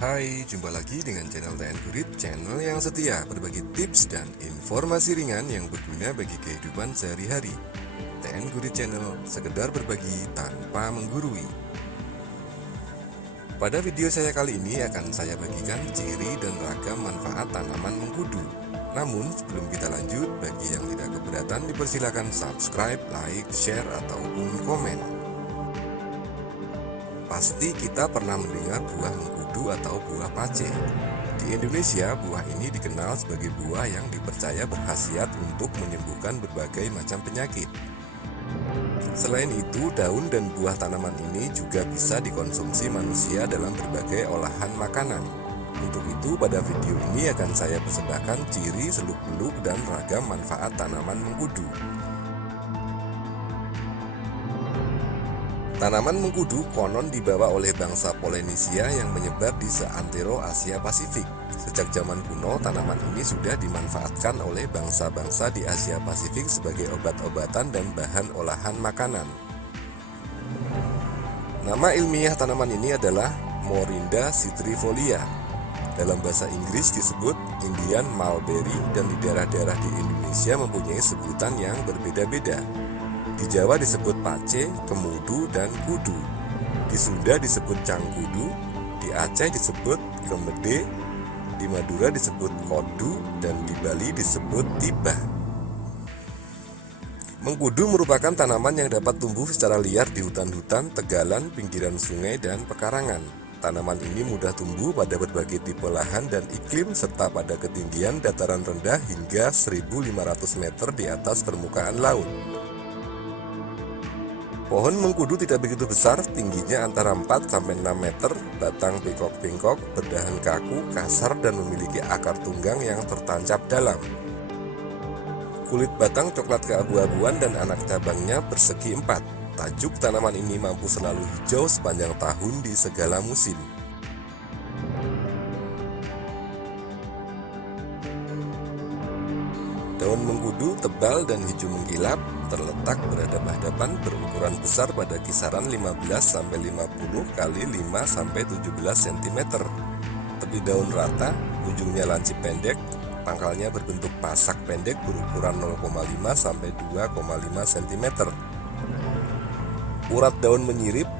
Hai, jumpa lagi dengan channel TN Gurit, channel yang setia berbagi tips dan informasi ringan yang berguna bagi kehidupan sehari-hari. TN Gurit Channel, sekedar berbagi tanpa menggurui. Pada video saya kali ini akan saya bagikan ciri dan ragam manfaat tanaman mengkudu. Namun sebelum kita lanjut, bagi yang tidak keberatan dipersilakan subscribe, like, share, ataupun komen. Pasti kita pernah mendengar buah mengkudu atau buah pace. Di Indonesia, buah ini dikenal sebagai buah yang dipercaya berkhasiat untuk menyembuhkan berbagai macam penyakit. Selain itu, daun dan buah tanaman ini juga bisa dikonsumsi manusia dalam berbagai olahan makanan. Untuk itu, pada video ini akan saya persembahkan ciri, seluk-beluk, dan ragam manfaat tanaman mengkudu. Tanaman mengkudu konon dibawa oleh bangsa Polynesia yang menyebar di seantero Asia Pasifik. Sejak zaman kuno, tanaman ini sudah dimanfaatkan oleh bangsa-bangsa di Asia Pasifik sebagai obat-obatan dan bahan olahan makanan. Nama ilmiah tanaman ini adalah Morinda citrifolia. Dalam bahasa Inggris disebut Indian mulberry dan di daerah-daerah di Indonesia mempunyai sebutan yang berbeda-beda. Di Jawa disebut pace, kemudu, dan kudu. Di Sunda disebut cangkudu, di Aceh disebut kemede, di Madura disebut kodu, dan di Bali disebut tibah. Mengkudu merupakan tanaman yang dapat tumbuh secara liar di hutan-hutan, tegalan, pinggiran sungai, dan pekarangan. Tanaman ini mudah tumbuh pada berbagai tipe lahan dan iklim serta pada ketinggian dataran rendah hingga 1.500 meter di atas permukaan laut. Pohon mengkudu tidak begitu besar, tingginya antara 4-6 meter, batang bengkok-bengkok, berdahan kaku, kasar, dan memiliki akar tunggang yang tertancap dalam. Kulit batang coklat keabu-abuan dan anak cabangnya persegi 4. Tajuk tanaman ini mampu selalu hijau sepanjang tahun di segala musim. Daun mengkudu tebal dan hijau mengkilap, terletak berhadapan-hadapan, berukuran besar pada kisaran 15-50 kali 5-17 cm. Tepi daun rata, ujungnya lancip pendek, pangkalnya berbentuk pasak pendek berukuran 0,5-2,5 cm. Urat daun menyirip.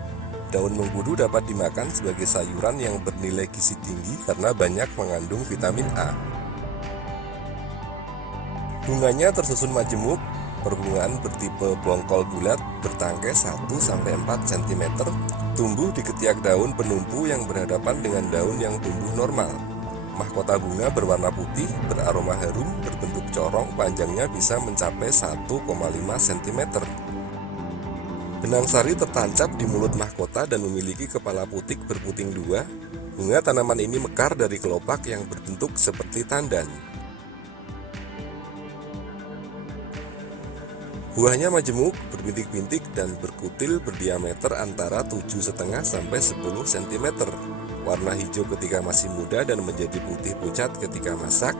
Daun mengkudu dapat dimakan sebagai sayuran yang bernilai gizi tinggi karena banyak mengandung vitamin A. Bunganya tersusun majemuk, perbungaan bertipe bongkol bulat, bertangkai 1-4 cm, tumbuh di ketiak daun penumpu yang berhadapan dengan daun yang tumbuh normal. Mahkota bunga berwarna putih, beraroma harum, berbentuk corong, panjangnya bisa mencapai 1,5 cm. Benang sari tertancap di mulut mahkota dan memiliki kepala putik berputing dua. Bunga tanaman ini mekar dari kelopak yang berbentuk seperti tandan. Buahnya majemuk, berbintik-bintik, dan berkutil berdiameter antara 7,5-10 cm. Warna hijau ketika masih muda dan menjadi putih pucat ketika masak.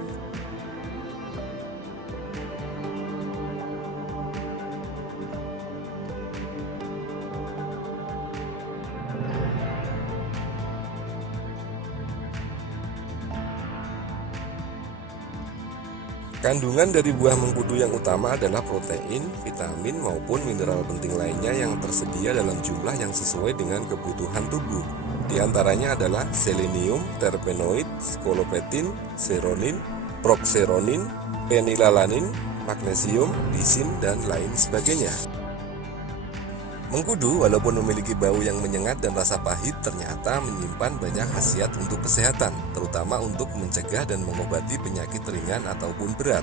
Kandungan dari buah mengkudu yang utama adalah protein, vitamin, maupun mineral penting lainnya yang tersedia dalam jumlah yang sesuai dengan kebutuhan tubuh. Di antaranya adalah selenium, terpenoid, skolopetin, seronin, proxeronin, penilalanin, magnesium, lisin, dan lain sebagainya. Mengkudu walaupun memiliki bau yang menyengat dan rasa pahit, ternyata menyimpan banyak khasiat untuk kesehatan, terutama untuk mencegah dan mengobati penyakit ringan ataupun berat.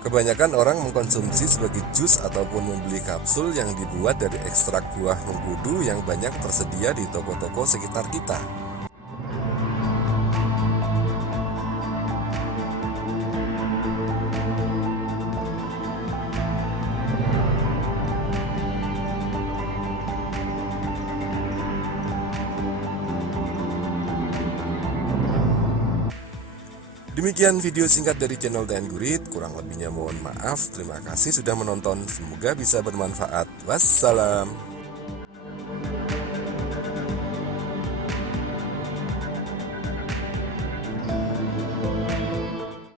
Kebanyakan orang mengkonsumsi sebagai jus ataupun membeli kapsul yang dibuat dari ekstrak buah mengkudu yang banyak tersedia di toko-toko sekitar kita. Demikian video singkat dari channel TN Gurit, kurang lebihnya mohon maaf. Terima kasih sudah menonton, semoga bisa bermanfaat. Wassalam.